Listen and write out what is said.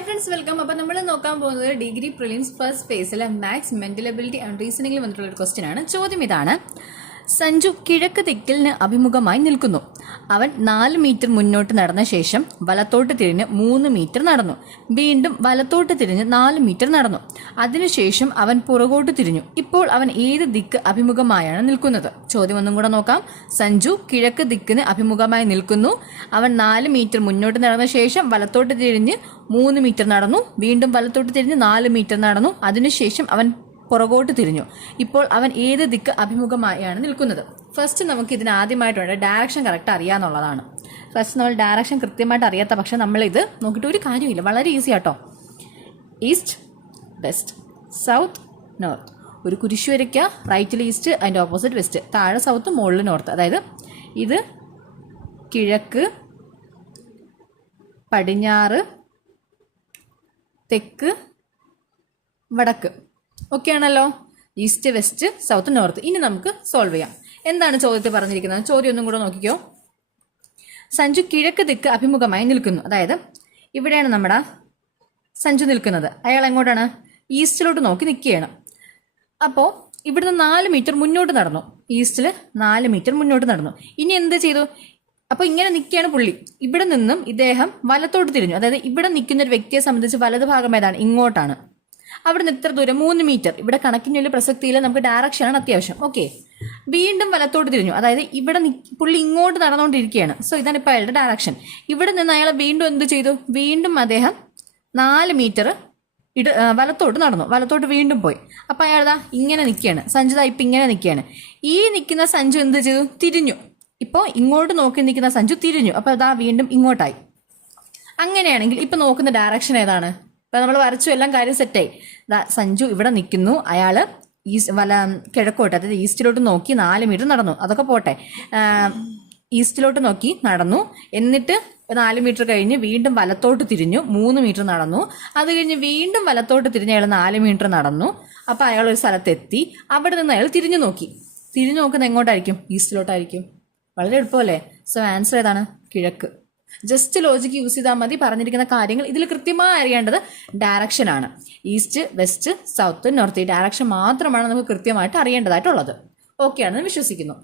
Hi friends, welcome. അപ്പോൾ നമ്മൾ നോക്കാൻ പോകുന്നത് ഡിഗ്രി പ്രിലിംസ് ഫസ്റ്റ് ഫേസിലെ മാത്സ് മെന്റൽ എബിലിറ്റി ആൻഡ് റീസണിംഗിൽ വന്നിട്ടുള്ള ഒരു ക്വസ്റ്റ്യൻ ആണ്. ചോദ്യം ഇതാണ്: സഞ്ജു കിഴക്ക് ദിക്കിന് അഭിമുഖമായി നിൽക്കുന്നു. അവൻ 4 മീറ്റർ മുന്നോട്ട് നടന്ന ശേഷം വലത്തോട്ട് തിരിഞ്ഞ് 3 മീറ്റർ നടന്നു. വീണ്ടും വലത്തോട്ട് തിരിഞ്ഞ് 4 മീറ്റർ നടന്നു. അതിനുശേഷം അവൻ പുറകോട്ട് തിരിഞ്ഞു. ഇപ്പോൾ അവൻ ഏത് ദിക്ക് അഭിമുഖമായാണ് നിൽക്കുന്നത്? ചോദ്യം ഒന്നും കൂടെ നോക്കാം. സഞ്ജു കിഴക്ക് ദിക്കിന് അഭിമുഖമായി നിൽക്കുന്നു. അവൻ 4 മീറ്റർ മുന്നോട്ട് നടന്ന ശേഷം വലത്തോട്ട് തിരിഞ്ഞ് 3 മീറ്റർ നടന്നു. വീണ്ടും വലത്തോട്ട് തിരിഞ്ഞ് 4 മീറ്റർ നടന്നു. അതിനുശേഷം അവൻ പുറകോട്ട് തിരിഞ്ഞു. ഇപ്പോൾ അവൻ ഏത് ദിക്ക് അഭിമുഖമായാണ് നിൽക്കുന്നത്? ഫസ്റ്റ് നമുക്ക് ഇതിന് ആദ്യമായിട്ട് വേണ്ട ഡയറക്ഷൻ കറക്റ്റ് അറിയാന്നുള്ളതാണ്. ഫസ്റ്റ് നമ്മൾ ഡയറക്ഷൻ കൃത്യമായിട്ട് അറിയാത്ത പക്ഷെ നമ്മളിത് നോക്കിയിട്ട് ഒരു കാര്യമില്ല, വളരെ ഈസി ആട്ടോ. East, west, south, north. ഒരു കുരിശു വരയ്ക്കുക. റൈറ്റിൽ ഈസ്റ്റ്, അതിൻ്റെ ഓപ്പോസിറ്റ് വെസ്റ്റ്, താഴെ സൗത്ത്, മുകളിൽ നോർത്ത്. അതായത് ഇത് കിഴക്ക്, പടിഞ്ഞാറ്, തെക്ക്, വടക്ക്. ഓക്കെ ആണല്ലോ? East, west, south, north. ഇനി നമുക്ക് സോൾവ് ചെയ്യാം. എന്താണ് ചോദ്യത്തിൽ പറഞ്ഞിരിക്കുന്നത്? ചോദ്യം ഒന്നും കൂടെ നോക്കിക്കോ. സഞ്ജു കിഴക്ക് ദിക്ക് അഭിമുഖമായി നിൽക്കുന്നു. അതായത് ഇവിടെയാണ് നമ്മുടെ സഞ്ജു നിൽക്കുന്നത്. അയാൾ എങ്ങോട്ടാണ്? ഈസ്റ്റിലോട്ട് നോക്കി നിൽക്കുകയാണ്. അപ്പോൾ ഇവിടുന്ന് 4 മീറ്റർ മുന്നോട്ട് നടന്നു. ഈസ്റ്റിൽ 4 മീറ്റർ മുന്നോട്ട് നടന്നു. ഇനി എന്ത് ചെയ്തു? അപ്പോൾ ഇങ്ങനെ നിൽക്കുകയാണ് പുള്ളി. ഇവിടെ നിന്നും ഇദ്ദേഹം വലത്തോട്ട് തിരിഞ്ഞു. അതായത് ഇവിടെ നിൽക്കുന്ന ഒരു വ്യക്തിയെ സംബന്ധിച്ച് വലത് ഭാഗം ഏതാണ്? ഇങ്ങോട്ടാണ്. അവിടെ നിന്ന് എത്ര ദൂരം? 3 മീറ്റർ. ഇവിടെ കണക്കിന് വലിയ പ്രസക്തിയിൽ നമുക്ക് ഡയറക്ഷനാണ് അത്യാവശ്യം. ഓക്കെ, വീണ്ടും വലത്തോട്ട് തിരിഞ്ഞു. അതായത് ഇവിടെ പുള്ളി ഇങ്ങോട്ട് നടന്നുകൊണ്ടിരിക്കുകയാണ്. സോ ഇതാണ് ഇപ്പോൾ അയാളുടെ ഡയറക്ഷൻ. ഇവിടെ നിന്ന് അയാൾ വീണ്ടും എന്ത് ചെയ്തു? വീണ്ടും അദ്ദേഹം 4 മീറ്റർ വലത്തോട്ട് നടന്നു. വലത്തോട്ട് വീണ്ടും പോയി. അപ്പം അയാൾ ഇങ്ങനെ നിൽക്കുകയാണ്. സഞ്ജു ഇപ്പം ഇങ്ങനെ നിൽക്കുകയാണ്. ഈ നിൽക്കുന്ന സഞ്ജു എന്ത് ചെയ്തു? തിരിഞ്ഞു. ഇപ്പോൾ ഇങ്ങോട്ട് നോക്കി നിൽക്കുന്ന സഞ്ജു തിരിഞ്ഞു. അപ്പോൾ അതാ വീണ്ടും ഇങ്ങോട്ടായി. അങ്ങനെയാണെങ്കിൽ ഇപ്പം നോക്കുന്ന ഡയറക്ഷൻ ഏതാണ്? ഇപ്പം നമ്മൾ വരച്ചു, എല്ലാം കാര്യം സെറ്റായി. സഞ്ജു ഇവിടെ നിൽക്കുന്നു. അയാൾ കിഴക്കോട്ട്, അതായത് ഈസ്റ്റിലോട്ട് നോക്കി 4 മീറ്റർ നടന്നു. അതൊക്കെ പോട്ടെ, ഈസ്റ്റിലോട്ട് നോക്കി നടന്നു. എന്നിട്ട് 4 മീറ്റർ കഴിഞ്ഞ് വീണ്ടും വലത്തോട്ട് തിരിഞ്ഞു, 3 മീറ്റർ നടന്നു. അത് കഴിഞ്ഞ് വീണ്ടും വലത്തോട്ട് തിരിഞ്ഞ് അയാൾ 4 മീറ്റർ നടന്നു. അപ്പോൾ അയാൾ ഒരു സ്ഥലത്തെത്തി. അവിടെ നിന്ന് അയാൾ തിരിഞ്ഞു നോക്കി. തിരിഞ്ഞു നോക്കുന്നത് എങ്ങോട്ടായിരിക്കും? ഈസ്റ്റിലോട്ടായിരിക്കും. വളരെ എളുപ്പമല്ലേ? സോ ആൻസർ ഏതാണ്? കിഴക്ക്. ജസ്റ്റ് ലോജിക്ക് യൂസ് ചെയ്താൽ മതി. പറഞ്ഞിരിക്കുന്ന കാര്യങ്ങൾ ഇതിൽ കൃത്യമായി അറിയേണ്ടത് ഡയറക്ഷനാണ്. East, west, south, north. ഈ ഡയറക്ഷൻ മാത്രമാണ് നമുക്ക് കൃത്യമായിട്ട് അറിയേണ്ടതായിട്ടുള്ളത്. ഓക്കെ ആണെന്ന് വിശ്വസിക്കുന്നു.